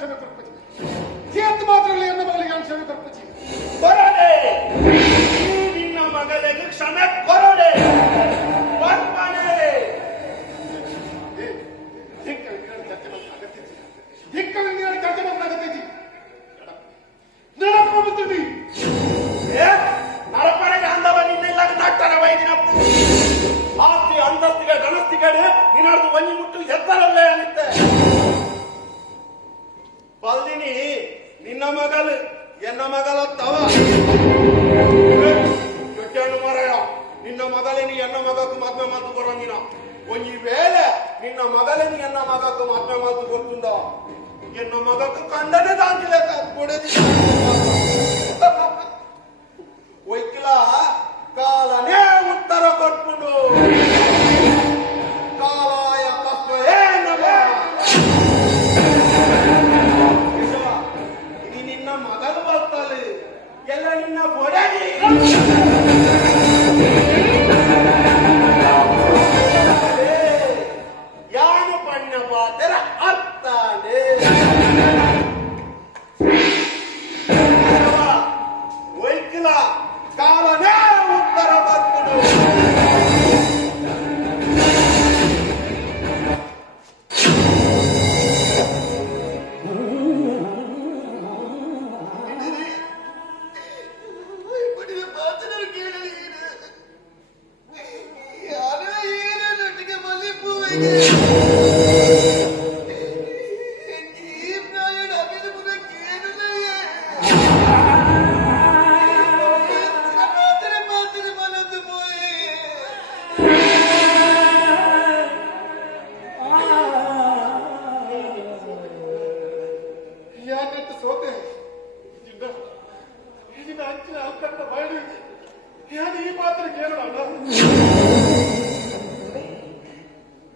ಕ್ಷಮೆ ಕೊಡ್ಪಚ್ಚಿ ಸೇತ್ ಮಾತ್ರ ಎನ್ನ ಮಗಳಿಗೆ ಕ್ಷಮೆ ಕೊಡ್ಪಚ್ಚಿ ಬರಡೆ ನಿನ್ನ ಮಗಳಿಗೆ ಕ್ಷಮೆ ಕೊರಡೆ ಬರ್ಪಾನೆ ಚರ್ಚೆ ಮಾತಾಗತ್ತೈತಿ ನೆನಪುತ್ತಿ ನರಪಡೆಗೆ ಅಂದವ ನಿನ್ನ ಇಲ್ಲ ನಾಟ್ಟಾನೆ ವೈದಿನ ಆಸ್ತಿ ಅಂತಸ್ತಿಗೆ ಗಣಸ್ತಿಗಳು ನಿನ್ನದು ಒಂಜಿ ಮುಟ್ಟು ಎತ್ತರಲ್ಲೇ ಅನ್ನುತ್ತೆ ಬಲ್ದಿನಿ ನಿನ್ನ ಮಗಲು ಎನ್ನ ಮಗಲತ್ತವ ದೊಡ್ಡಣ್ಣು ಮರಯ ನಿನ್ನ ಮಗಲಿನಿ ಎನ್ನ ಮಗಕ್ಕೆ ಮದ್ವೆ ಮಾತು ಕೊರಂಗಿನ ಒಂಜಿ ವೇಳೆ ನಿನ್ನ ಮಗಲಿನಿ ಎನ್ನ ಮಗಕ್ಕೆ ಮದ್ವೆ ಮಾತು ಕೊಡ್ತುಂಡ ಎನ್ನ ಮಗಕ್ಕೆ ಕಂಡನೆ ದಾಂತಿಲೆಕ್ಕ ಕೊಡದಿ ಒಯ್ಕಿಲ ಕಾಲನೇ ಉತ್ತರ ಕೊಟ್ಬಿಡು ಕಾಲಾಯ ತತ್ವೇ ನಮ ಇದು ನಿನ್ನ ಮಗಲು ಬರ್ತಲೆ ಎಲ್ಲ ನಿನ್ನ ಬೊಡಗಿ ಯಾನು ಪಣ್ಣ ಪಾತ್ರ ಅತ್ತಾನೆ ಒಯ್ಕಿಲ ಕಾಲನೇ ಉತ್ತರ ಬರ್ತಿಡು ಸೋತೆ ಇದನ್ನ ಹಂಚಿನ ಅಲ್ಕಟ್ಟ ಮಾಡಿ ಯಾರು ಈ ಮಾತ್ರ ಕೇಳೋಣ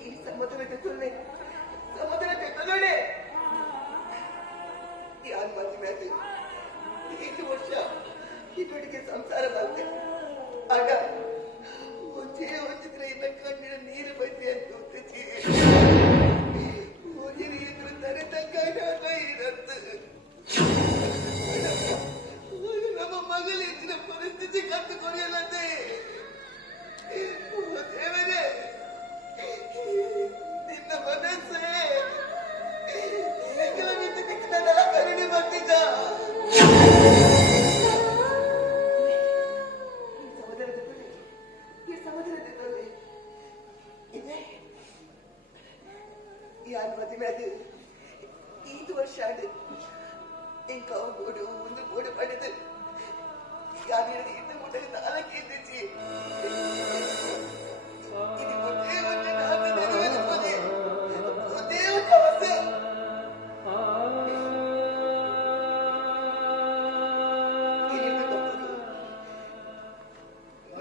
ಈ ಸಮುದ್ರದ ತುಲ್ಲೆ ಸಮುದ್ರದ ತೊಲೆ ಯಾರು ಮದುವೆ ಆದ 5 ವರ್ಷ ಇದೊಟ್ಟಿಗೆ ಸಂಸಾರ ಮಾಡ್ತೆ ಆಗ ಒಂಚಿದ್ರೆ ಇಲ್ಲ ಕಣ್ಣಿನ ನೀರು ಬಂದೆ ಅಂತ ಓದಿರಿ ಇದ್ರು ತಲೆ ತಕ್ಕ ಇರತ್ತು ನಮ್ಮ ಮಗಳಿನ ಪರಿಸ್ಥಿತಿ ಕತ್ತು ಕೊರಿಯಲ್ಲದೆ ದೇವರೇ ನಿನ್ನ ಮನಸ್ಸೇ ನನ್ನೆಲ್ಲ ಕರುಣೆ ಬರ್ತಿದ್ದ ಸಮುದ್ರದಲ್ಲಿ ಇದೆ ಯಾರು ಮದುವೆ ಅದು 5 ವರ್ಷ ಆಡು என் கவுங்கோடு உந்து போடு படுது யாரும் இந்த முட்டை நாளைக்கு இருந்துச்சு இது ஒன்றே ஒன்று நான் நிறைவேறுவது ஒன்றே ஒன்று அவசை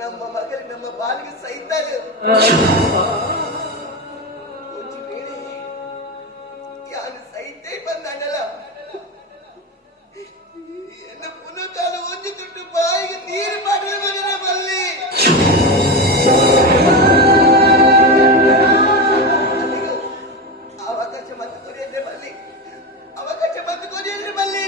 நம்ம மகள் நம்ம பாலிಗೆ ಸೈತಾಗ ಒಂದು ವೇಳೆ ಯಾರು ಸೈತೇ ಬಂದಾನಲ್ಲ ಕಾಲ ಒಂದು ದುಡ್ಡು ಬಾಯಿಗೆ ನೀರು ಮಾಡಿದ ಮಗನ ಬಲ್ಲಿ ಅವಕಾಶ ಮತ್ತು ಕೊರಿಯದ್ರೆ ಬಲ್ಲಿ ಅವಕಾಶ ಮತ್ತು ಕೊರಿಯದ್ರೆ ಬಲ್ಲಿ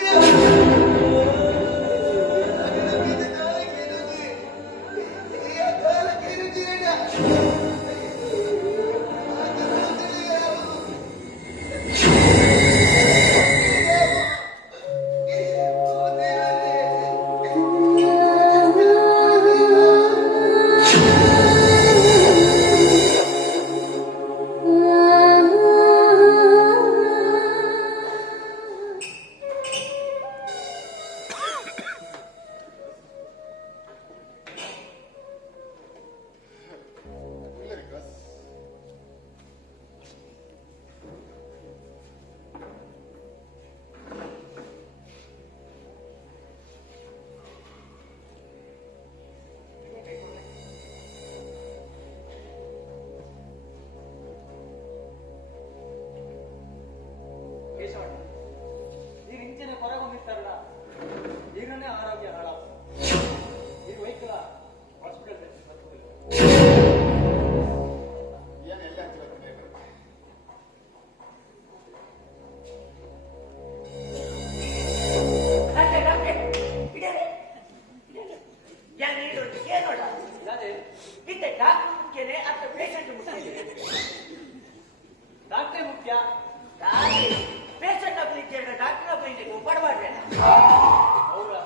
ಮುಖ್ಯ. ಪೇಷಂಟ್ ಅಪ್ಲಿಕೇಶನ್ ಡಾಕ್ಟರ್ ಅಪ್ಲಿಕೇಶನ್ ಪಡಬಾರ್ದೆ ಹೌದಾ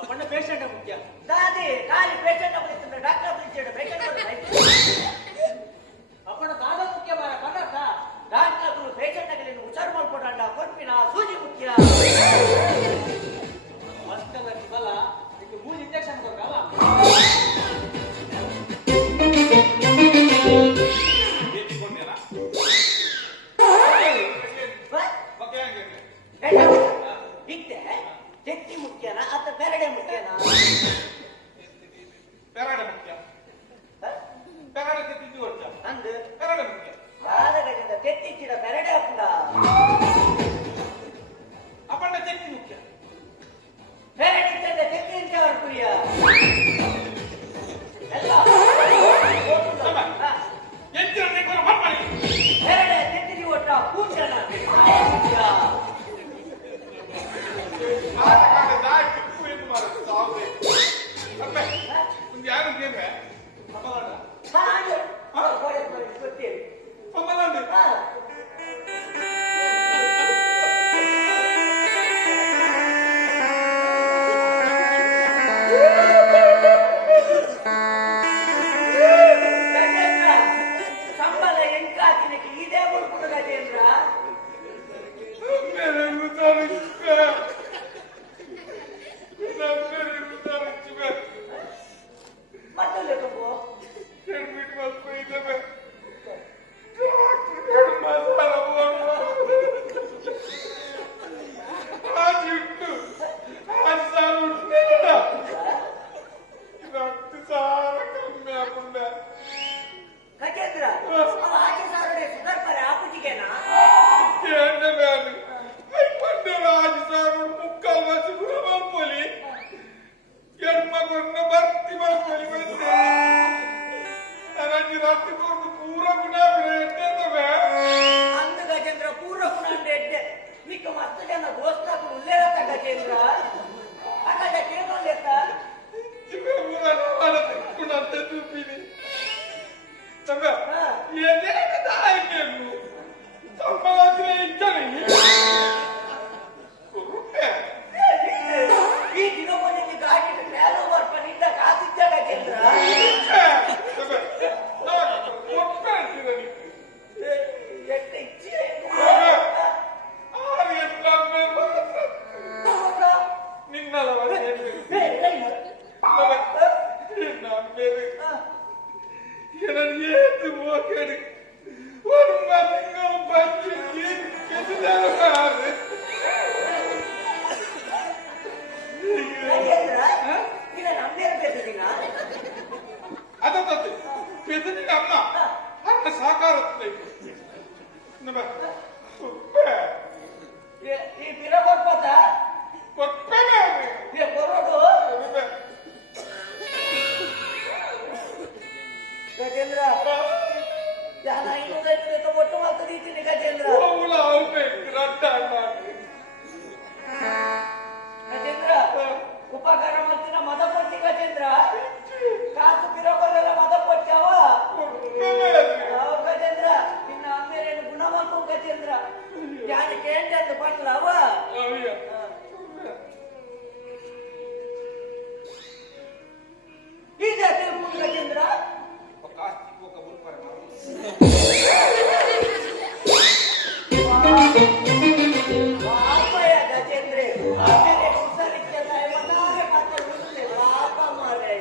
ಅಪ್ಪಣ್ಣ ಪೇಷಂಟ್ ಮುಖ್ಯ ದಾದಿ ಖಾಲಿ patient application doctor application patient Appanna ದಾದ ಮುಖ್ಯ ಬಾರ ಪದಾರ್ಥ ಡಾಕ್ಟರ್ ಪೇಷಂಟ್ ಆಗಲಿ ಹುಷಾರು ಮಾಡ್ಕೊಡಂಡ ಕೊಟ್ಬಿನ ಸೂಜಿ ಮುಖ್ಯ ಮಸ್ತಲ್ಲ ಬಲ ಇದಕ್ಕೆ 3 ಇಂಜೆಕ್ಷನ್ ಕೊಡಲ್ಲ ತೆತ್ತಿ ಮುಖ್ಯನಾ ಅಥವಾ ಪೆರಡೆ ಮುಖ್ಯನಾ? ಪೆರಡೆ ಮುಖ್ಯ. ಪೆರಡೆ ತೆತ್ತಿದ್ದು ವರ್ಷ ಅಂದು ಪೆರಡೆ ಮುಖ್ಯ. ಯಾರಗಳಿಂದ ತೆತ್ತಿಚ್ಚಿದ ಪೆರಡೆ ಅಪ್ಪಂದ ಅಪ್ಪಣ್ಣ ತೆತ್ತಿ ಮುಖ್ಯ. ಪೆರಡೆ ತಂದ ತೆತ್ತಿ ಅಂತ ಹೊರಟುಯ್ಯ ಎಲ್ಲ ಎಂಚಿನ ತೆಕ್ಕರು ಮಕ್ಕಳಿ ಪೆರಡೆ ತೆತ್ತಿದಿ ಒಟ್ಟ ಕೂಚನ ಸಂಬಳ ಎಂಕಾಕಿನಕ್ಕೆ ಇದೇ ಹುಡುಕುಡು ಗಜೇಂದ್ರ ಮತ್ತೊಂದು ತುಂಬು ಗಜೇಂದ್ರ ಆಚೆ ಸಾರುಡೆ ಸುಧಾರ್ತಾರೆ ಆಪುಜಿಗೆನಾ ಅಂದು ಗಜೇಂದ್ರ ಪೂರ್ವ ಗುಣ ಅಂದ್ರೆ ಮಿಕ್ಕ 10 ಜನ ದೋಸ್ತಾಕು ಉಲ್ಲೇಖ ಗಜೇಂದ್ರ ಅಕಡ ಕೇಳೋಲೆತ್ತ ಈ ದಿನಗಳಲ್ಲಿ ಗಾಡಿ ಮ್ಯಾಲೋ ಬರ್ಪನಿಂದ ಕಾಸಿದ್ದ ಗಜೇಂದ್ರ ಎಷ್ಟು ಇಚ್ಛೆ ಗಜೇಂದ್ರ ಇಲ್ಲ ನಮ್ದೇ ಬೇಕಿನ ಅದಕ್ಕೆ ಬೆದನಿನ ಅಮ್ಮ ಅನ್ನ ಸಾಕಾರ ಈ ಬಿರ ಬರ್ಬೋದ ಕೊಟ್ಬೇನೆ ಬರೋಡು ಗಜೇಂದ್ರ ಯಾನ 500 ಒಟ್ಟು ಮಾಡ್ತಿದ್ದೀನಿ ಗಜೇಂದ್ರ ಗಜೇಂದ್ರ ಉಪಕಾರ ಮಾಡ್ತೀನ ಮದ ಕೊಡ್ತಿ ಗಜೇಂದ್ರ ಕಾಸು ಬಿರೋಬರೆಲ್ಲ ಮದ ಕೊಡ್ತಾವ ಗಜೇಂದ್ರ ಇನ್ನ ಆಮೇಲೆ ಗುಣ ಮಾಡ್ಕೊ ಗಜೇಂದ್ರ ಯಾನ ಕೇಂದ್ರ ಅಂತ ಪಟ್ಲ ಅವ ಈಗ ಗಜೇಂದ್ರ ಪಾಪಯ ಗಜೇಂದ್ರ ಆಮೇಲೆ ಹುಷಾರಿದ್ದಲ್ಲ ಇವತ್ತಾರೆ ಮಾತಾಡುತ್ತೆ ಪಾಪ ಮಾರೆ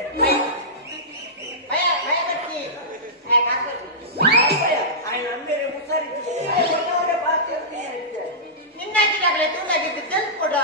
ಪಾಪಯ ఆయన అందరూ ಹುಷಾರಿದ್ದೆ ಇವತ್ತಾರೆ ಮಾತಾಡ್ತೀನಿ ನಿನ್ನಾಗಿದ್ದಾಗಲೇ ತೂಲಾಗಿದ್ದು ತೆಲ್ಕೊಡ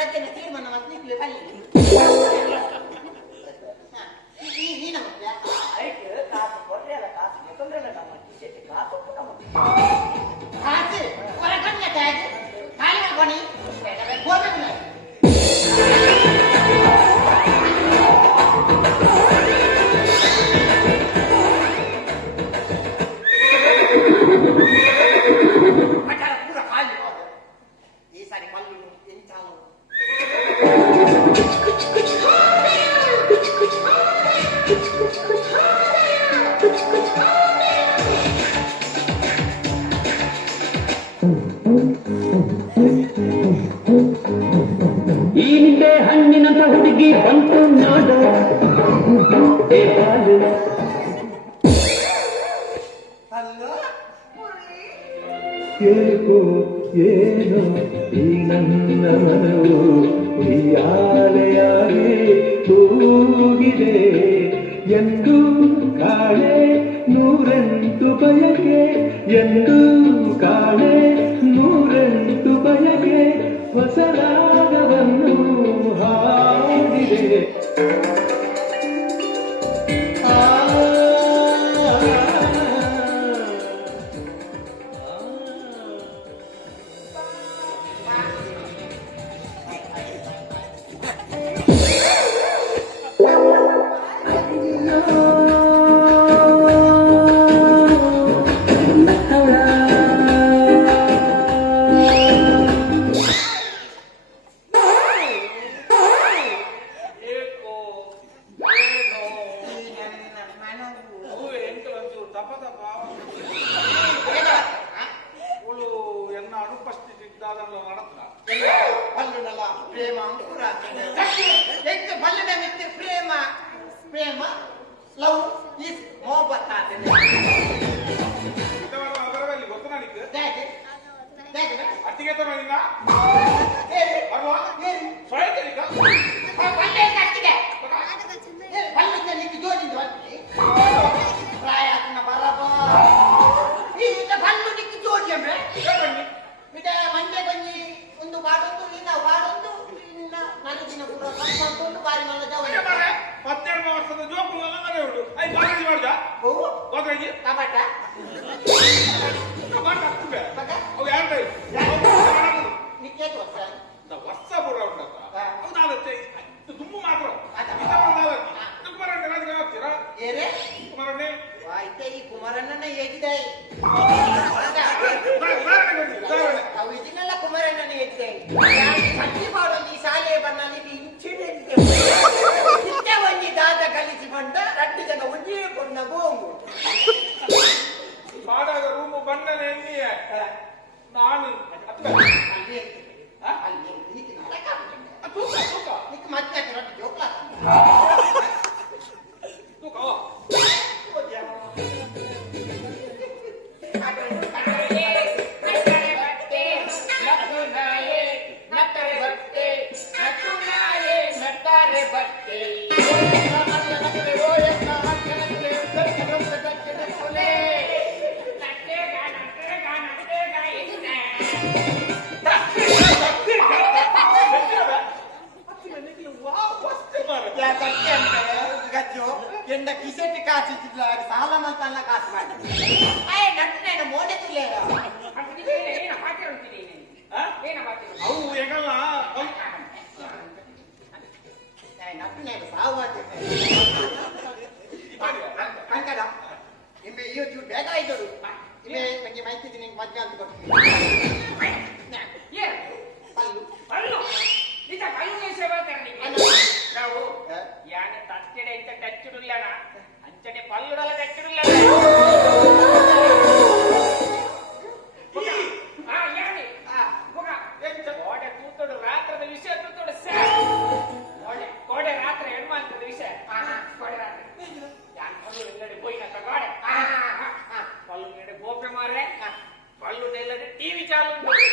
ರಜೆನ ತೀರ್ಮಾನ ಮಾಡ್ಲಿಕ್ಕೆ ಬಲ್ಲಿ ನೀನ ಆಯ್ತು ಕಾಸು ಕೊಡ್ರಿ ಅಲ್ಲ ಕಾಸಿಗೆ ತೊಂದ್ರೆ ಇಲ್ಲ ನಮ್ಮ ಕಿಸೆಗೆ ಕಾಸು ಉಂಟು ನಮ್ಮ ಕಾಸು ಹೊರಗಣ್ಣ ಕಾಸು ಖಾಲಿ ಮಾಡ್ಕೊನಿ ಹೋಗ್ಬೇಕು ನಾವು ಈ ನಿಂಬೆ ಹಣ್ಣಿನಂತ ಹುಡುಗಿ ಬಂತು ನಾಡು ಏಕೋ ಏನೋ ಈ ನನ್ನ ಮನವು ಈ ಆಲೆಯಾಗಿ ತೂಗಿದೆ ಎಂದು ಕಾಣೆ ನೂರೆಂಟು ಬಯಕೆ ಎಂದು ಕಾಣೆ ನೂರೆಂಟು ಬಯಕೆ ಹೊಸ ರಾಗವನ್ನು ಹಾಡಿದೆ ಕುಮಾರಣ್ಣನ ಹೇಗಿದೆ ಕುಮಾರಣ್ಣನ ಹೇಗಿದೆ ಈ ಶಾಲೆ ಬನ್ನಲಿಗೆ ಇಂಚಿಡೆಂಟ್ ಒಂಜಿ ದಾದ ಕಲಿಸಿ ಬಂದ 2 ಜನ ಒಂಜೇ ಕೊಂಡ ಬೋಂಗು ಬಾಡಾಗ ರೂಮು ಬಣ್ಣನ ಎಣ್ಣಿಯ ನಾನು ಮತ್ತೆ ಜೋಕ್ಲ ಎಂಡ ಕಿಸೆಟ್ ಕಾಸು ಸಾಲ ಮಂತಲ್ಲ ಕಾಸು ಮಾಡಿ ನಟ್ಟು ಮೋಡೆ ತುಲ್ಲೇರ ಅವು ಹೆಗಲ್ಲ ನಟ್ಟು ಸಾವು ಅಂಕಡ ನಿಂಬೆ ಇವತ್ತು ಬೇಗ ಆಯ್ತೋಡು ನಿಂಬೆ ನಂಗೆ ಮಾಹಿತಿ ನಿಂಗೆ ಮಧ್ಯ ಅಂತ ಕೊಡ್ತೀನಿ ಪಲ್ಲು ಪಲ್ಲು ನಿಜ ಪಲ್ಲು ಸೇವಾ ನಾವು ಯಾನೆ ತಟ್ಟೆಡೆ ಇಂತ ಟಚ್ಚಿಡುಲ್ಲಣ ಅಂಚನೆ ಪಲ್ಲುಡಲ ಟಚ್ಚಿಡುಲ್ಲ ಯಾನೆ ಗೋಡೆ ತೂತೋಡು ರಾತ್ರದ ವಿಷಯ ತೂತೋಡು ಗೋಡೆ ರಾತ್ರಿ ಹೆಣ್ಮಾಂತದ ವಿಷಯ ಗೋಡೆ ರಾತ್ರಿ ಯಾನ್ ಪಲ್ಲು ಎಲ್ಲಡೆ ಬೋಯಿನ ಗೋಡೆ ಪಲ್ಲು ನೆಡೆ ಗೋಪೆ ಮಾರ್ರೆ ಪಲ್ಲು ನೆಲ್ಲಡೆ ಟಿವಿ ಚಾಲು ಟಿವಿ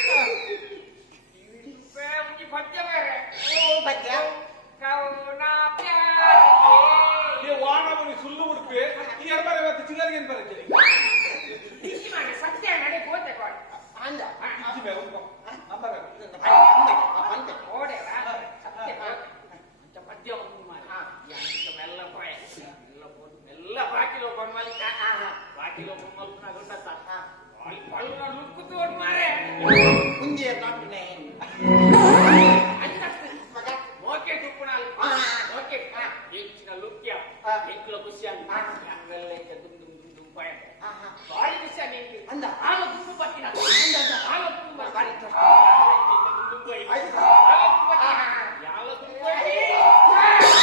ಪದ್ಯ ಬೇರೆ ಪದ್ಯ ವಾಣವನಿ ಸುಳ್ಳು ಉಡುಪೆ ಈ ಎರ್ಬಾರೆ ಇವತ್ತು ಚಿಲ್ಲರಿಗೆ ಏನು ಬರುತ್ತೆ ಸತ್ಯ ನಡೆ ಗೋತೆ ಅಂದ ಗೋಡೆ వాకిలో కొనమలి వాకిలో కొనమలుకున్నా గుండత వాళ్ళు పళ్ళున లుక్కుతోడు మారే ಮುಂಜೆ ನಾಟನೆ ఓకే తుప్పునాలు ఓకే ఇచ్చిన లుక్య ఇంట్లో కుష్యాలు అంగల్లైతే దుమ్ పోయ వాడి కుష్యాలు ఏంటి ಅಂದ ఆలో దుమ్ము పట్టిన ఆలో దుమ్ము ಬಾರಿ దుమ్ము పోయి యాలో దుమ్ము పోయి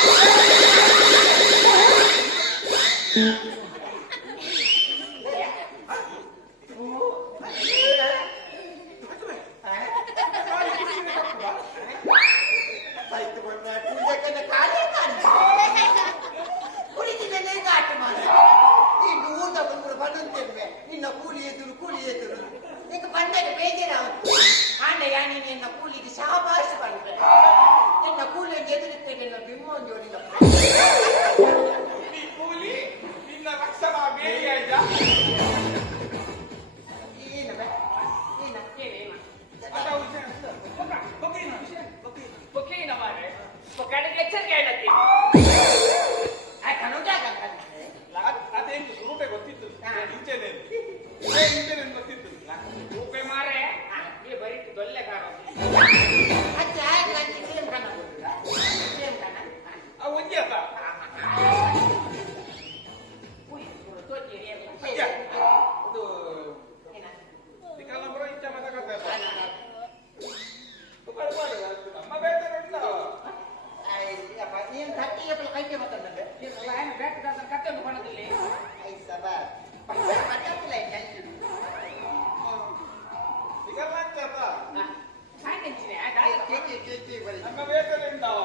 ನಿನ್ನ ಕೂಲಿ ಎದುರು ಈಗ ಬಂದಾಗ ಬೇಜಾರು ಆಂಡಯ್ಯ ನೀನು ಎನ್ನ ಕೂಲಿಗೆ ಶಾಬಾಷ್ ಬಂದ್ರೆ ನಿನ್ನ ಕೂಲಿ ಎದುರುತ್ತೇನೆ ನಿನ್ನ ಬಿಂಬ ಜೋಡಿಲ್ಲ నీ కూలి నిన్న రక్షణ మేరీ అయ్యా ಏನು అలా విషయం బొకేనా పొకేన మారే పొకాడికి లెక్చర్ కేಳಕ್ಕೆ ಅದೇನು ರೂಪೆ ಗೊತ್ತಿತ್ತು ಇಂಚೆ ಗೊತ್ತಿತ್ತು ರೂಪೆ ಮಾರೆ ಈ ಬರೀ ದೊಲ್ಲೆಗಾರ ಒಂಜಿ ಅತ್ತ ಇದು ನಿಕಲ್ನ ಬರೋ ಇಂಚ ಮಾತಾಡ್ತಾ ನಮ್ಮ ಬೇರೆ ನೀನು ಕಟ್ಟಿಗೆ ಕೈಗೆ ಮಾತಾಡ್ತಂದ್ರೆ ಕತ್ತೆ ಕೊಣದಲ್ಲಿ ನಮ್ಮ ಬೇರೆ ಉಂಟಾವ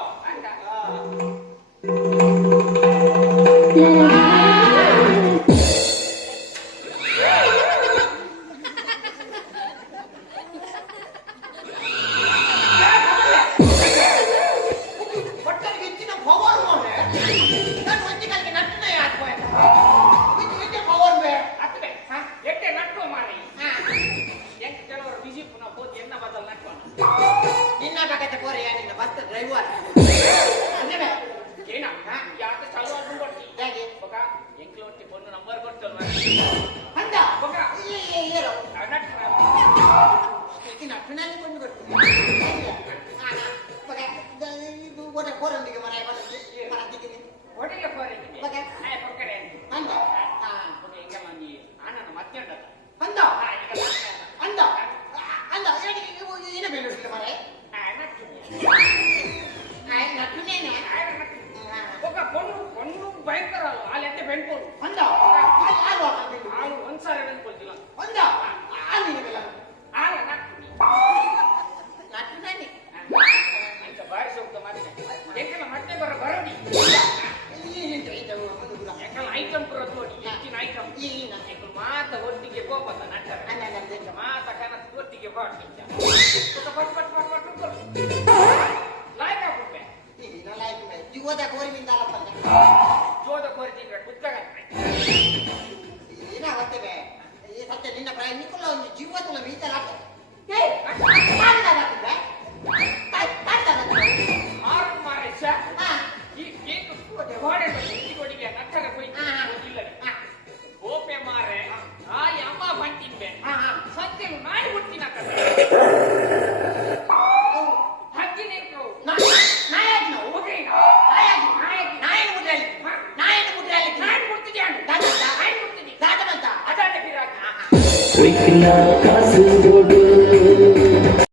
Kasu bodu